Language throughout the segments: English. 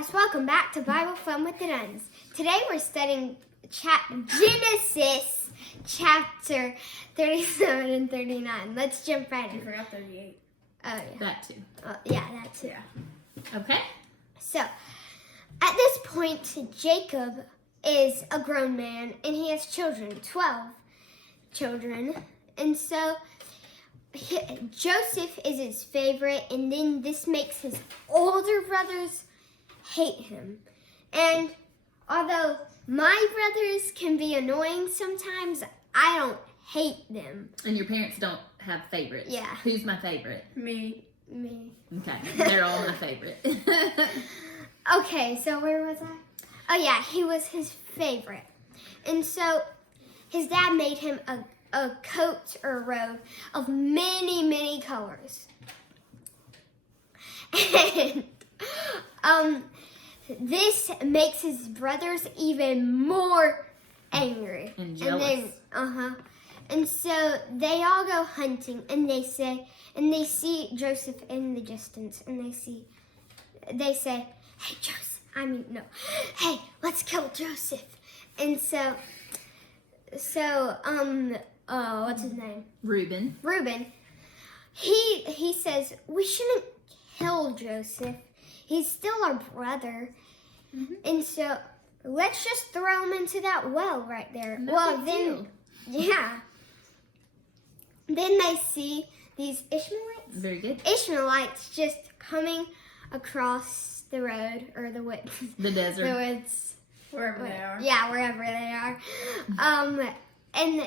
guys, welcome back to Bible Fun with the Nuns. Today we're studying Genesis chapter 37 and 39. Let's jump right in. You forgot 38. Oh, yeah. That too. Yeah, that too. Okay. So, at this point, Jacob is a grown man and he has children, 12 children. And so, Joseph is his favorite, and then this makes his older brothers hate him. And although my brothers can be annoying sometimes, I don't hate them. And your parents don't have favorites? Yeah. Who's my favorite? Me. Okay. They're all my favorite. Okay, so where was I? Oh yeah, he was his favorite. And so his dad made him a coat or a robe of many, many colors. And this makes his brothers even more angry. And jealous. And so they all go hunting, and they see Joseph in the distance, and they say, "Hey, Joseph, hey, let's kill Joseph." And so, what's his name? Reuben. He says, we shouldn't kill Joseph. He's still our brother. Mm-hmm. And so, let's just throw him into that well right there. Deal. Then they see these Ishmaelites. Very good. Ishmaelites just coming across the road or the woods. The desert. The woods. Wherever they are. Yeah, wherever they are. And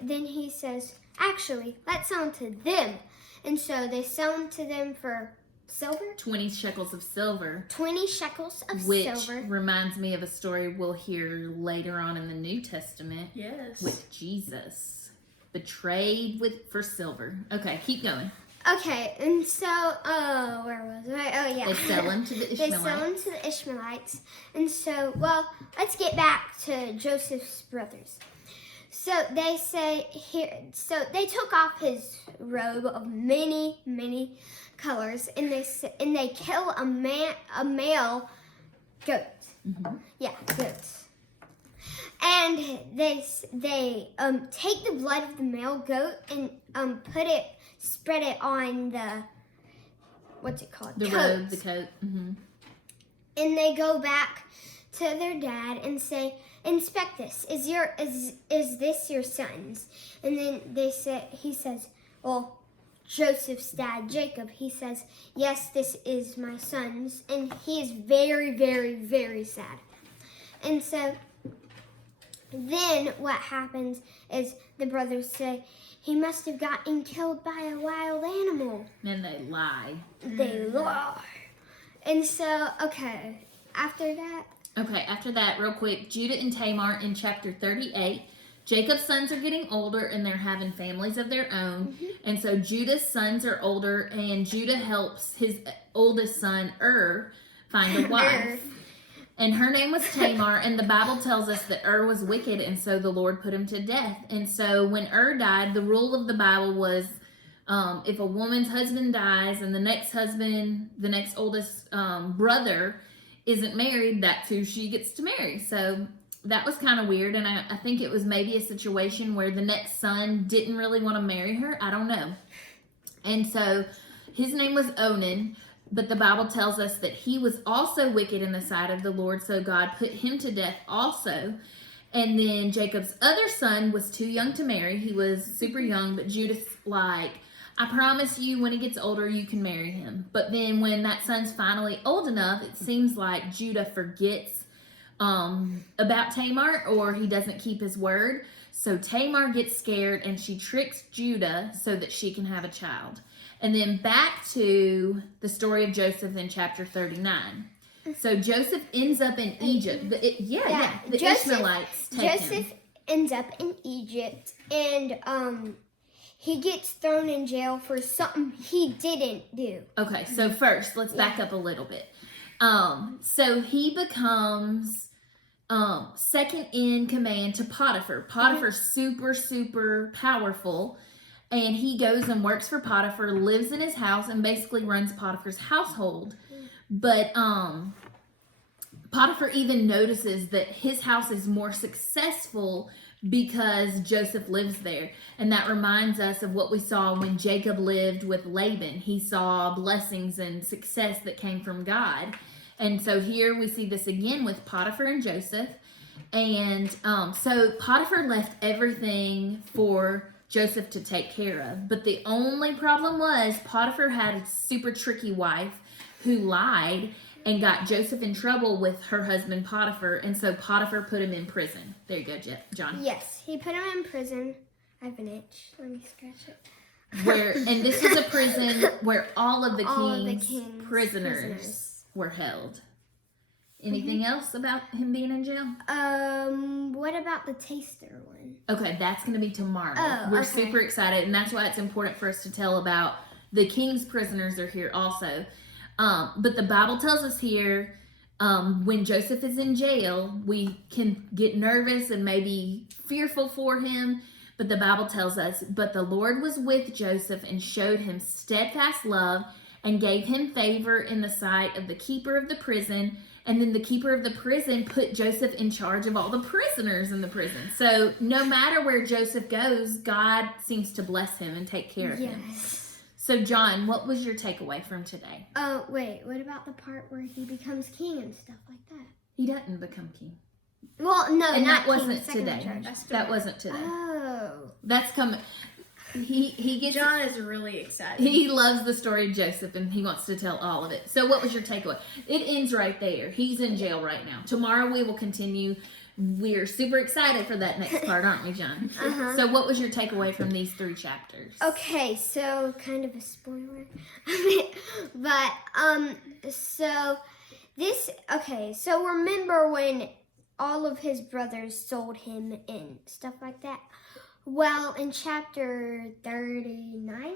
then he says, actually, let's sell them to them. And so they sell them to them for silver? 20 shekels of silver. 20 shekels of silver. Which reminds me of a story we'll hear later on in the New Testament. Yes. With Jesus. Betrayed for silver. Okay, keep going. Okay, and so, where was I? Oh, yeah. They sell him to the Ishmaelites. They sell him to the Ishmaelites. And so, let's get back to Joseph's brothers. So they say here, so they took off his robe of many, many colors, and they kill a male goat. Mm-hmm. Yeah, goats. And they take the blood of the male goat and spread it on the, what's it called? The robe, the coat. Mm-hmm. And they go back to their dad and say, inspect this. Is this your son's? And then he says, well, Joseph's dad, Jacob, he says, yes, this is my son's. And he is very, very, very sad. And so then what happens is the brothers say, he must have gotten killed by a wild animal. And they lie. They lie. And so, okay, after that, real quick, Judah and Tamar in chapter 38. Jacob's sons are getting older and they're having families of their own. Mm-hmm. And so Judah's sons are older and Judah helps his oldest son, find a wife. And her name was Tamar, and the Bible tells us that was wicked, and so the Lord put him to death. And so when died, the rule of the Bible was if a woman's husband dies and the next oldest brother isn't married, that's who she gets to marry. So that was kind of weird, and I think it was maybe a situation where the next son didn't really want to marry her. I don't know. And so his name was Onan. But the Bible tells us that he was also wicked in the sight of the Lord, so God put him to death also. And then Jacob's other son was too young to marry. He was super young, but Judah's like, I promise you when he gets older, you can marry him. But then when that son's finally old enough, it seems like Judah forgets about Tamar, or he doesn't keep his word. So Tamar gets scared and she tricks Judah so that she can have a child. And then back to the story of Joseph in chapter 39. So Joseph ends up in Egypt. The Ishmaelites take him. Joseph ends up in Egypt, and he gets thrown in jail for something he didn't do. Okay, so first, let's back up a little bit. So he becomes second in command to Potiphar. Potiphar's super, super powerful. And he goes and works for Potiphar, lives in his house, and basically runs Potiphar's household. But Potiphar even notices that his house is more successful because Joseph lives there. And that reminds us of what we saw when Jacob lived with Laban. He saw blessings and success that came from God. And so here we see this again with Potiphar and Joseph. And so Potiphar left everything for Joseph to take care of. But the only problem was Potiphar had a super tricky wife who lied and got Joseph in trouble with her husband Potiphar, and so Potiphar put him in prison. There you go, John. Yes, he put him in prison. I have an itch. Let me scratch it. And this was a prison where all of the king's, prisoners were held. Anything else about him being in jail? What about the taster one? Okay, that's going to be tomorrow. Oh, We're okay. super excited, and that's why it's important for us to tell about the king's prisoners are here also. But the Bible tells us here, when Joseph is in jail, we can get nervous and maybe fearful for him. But the Bible tells us, but the Lord was with Joseph and showed him steadfast love and gave him favor in the sight of the keeper of the prison. And then the keeper of the prison put Joseph in charge of all the prisoners in the prison. So no matter where Joseph goes, God seems to bless him and take care of him. Yes. So, John, what was your takeaway from today? Oh, wait. What about the part where he becomes king and stuff like that? He doesn't become king. Well, no, And not that wasn't king, second in today. charge. That wasn't today. Oh. That's coming. He gets. John is really excited. He loves the story of Joseph and he wants to tell all of it. So, what was your takeaway? It ends right there. He's in jail right now. Tomorrow we will continue. We're super excited for that next part, aren't we, John? Uh-huh. So, what was your takeaway from these 3 chapters? Okay, so kind of a spoiler. But, so remember when all of his brothers sold him and stuff like that? Well, in chapter 39,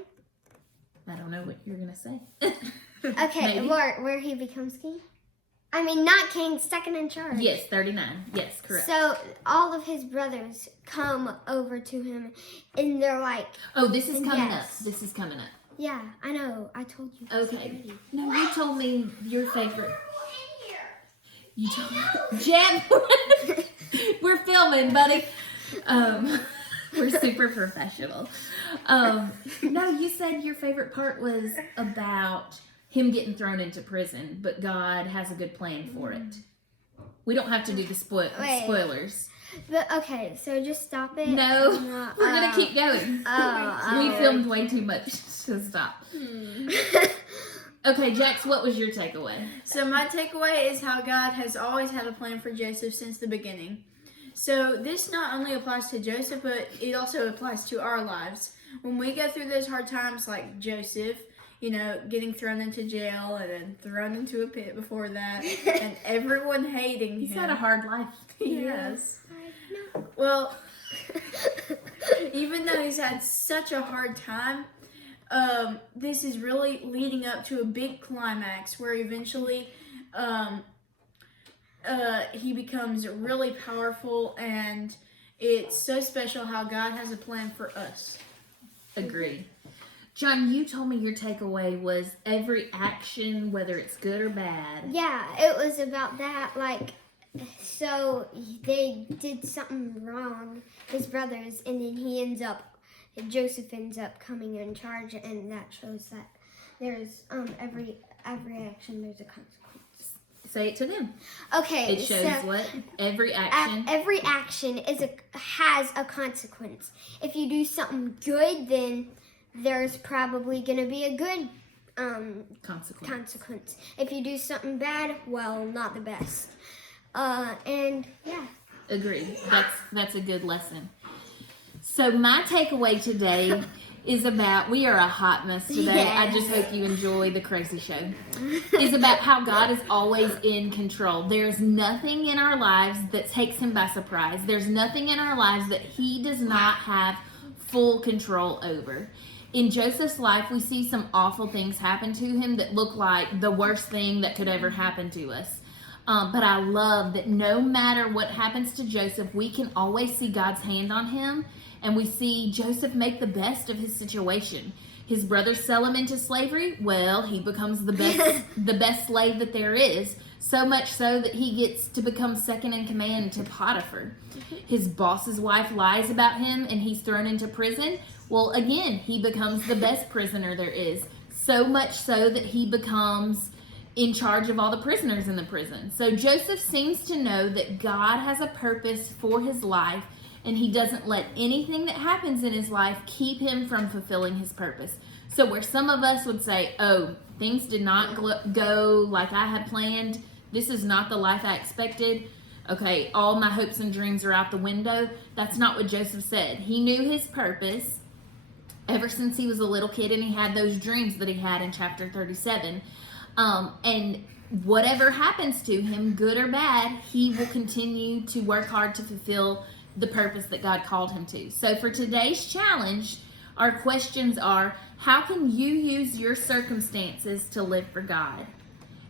I don't know what you're going to say. okay, Maybe. where he becomes king? I mean, not king, second in charge. Yes, 39. Yes, correct. So all of his brothers come over to him and they're like, Oh, this is coming Yes. up. This is coming up. yeah, I know, I told you. Okay. No, you told me your favorite. You told me. Jeb, we're filming, buddy. We're super professional. No, you said your favorite part was about him getting thrown into prison, but God has a good plan for it. We don't have to do the Wait. spoilers. But, okay, so just stop it. No, we're gonna keep going. We filmed way too much to stop. Okay, Jax, what was your takeaway? So my takeaway is how God has always had a plan for Joseph since the beginning. So this not only applies to Joseph, but it also applies to our lives. When we go through those hard times like Joseph, you know, getting thrown into jail and then thrown into a pit before that, and everyone hating him. He's had a hard life. Yes. Well, even though he's had such a hard time, this is really leading up to a big climax where eventually he becomes really powerful, and it's so special how God has a plan for us. Agreed. John, you told me your takeaway was every action, whether it's good or bad. Yeah, it was about that, like, so they did something wrong, his brothers, and then Joseph ends up coming in charge, and that shows that there's, every action, there's a consequence. Say it to them. Okay, It shows so what? Every action. every action has a consequence. If you do something good, then there's probably going to be a good consequence. If you do something bad, well, not the best. And yeah. Agreed. That's a good lesson. So my takeaway today is about, we are a hot mess today. Yes. I just hope you enjoy the crazy show. Is about how God is always in control. There's nothing in our lives that takes him by surprise. There's nothing in our lives that he does not have full control over. In Joseph's life, we see some awful things happen to him that look like the worst thing that could ever happen to us. But I love that no matter what happens to Joseph, we can always see God's hand on him. And we see Joseph make the best of his situation. His brothers sell him into slavery. Well, he becomes the best slave that there is. So much so that he gets to become second in command to Potiphar. His boss's wife lies about him and he's thrown into prison. Well, again, he becomes the best prisoner there is. So much so that he becomes in charge of all the prisoners in the prison. So Joseph seems to know that God has a purpose for his life, and he doesn't let anything that happens in his life keep him from fulfilling his purpose. So where some of us would say, oh, things did not go like I had planned, this is not the life I expected, okay, all my hopes and dreams are out the window. That's not what Joseph said. He knew his purpose ever since he was a little kid, and he had those dreams that he had in chapter 37. And whatever happens to him, good or bad, he will continue to work hard to fulfill the purpose that God called him to. So for today's challenge, our questions are, how can you use your circumstances to live for God?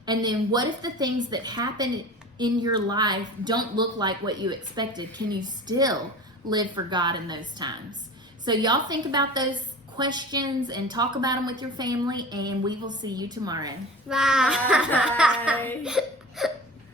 And then what if the things that happen in your life don't look like what you expected? Can you still live for God in those times? So y'all think about those questions and talk about them with your family, and we will see you tomorrow. Bye. Bye.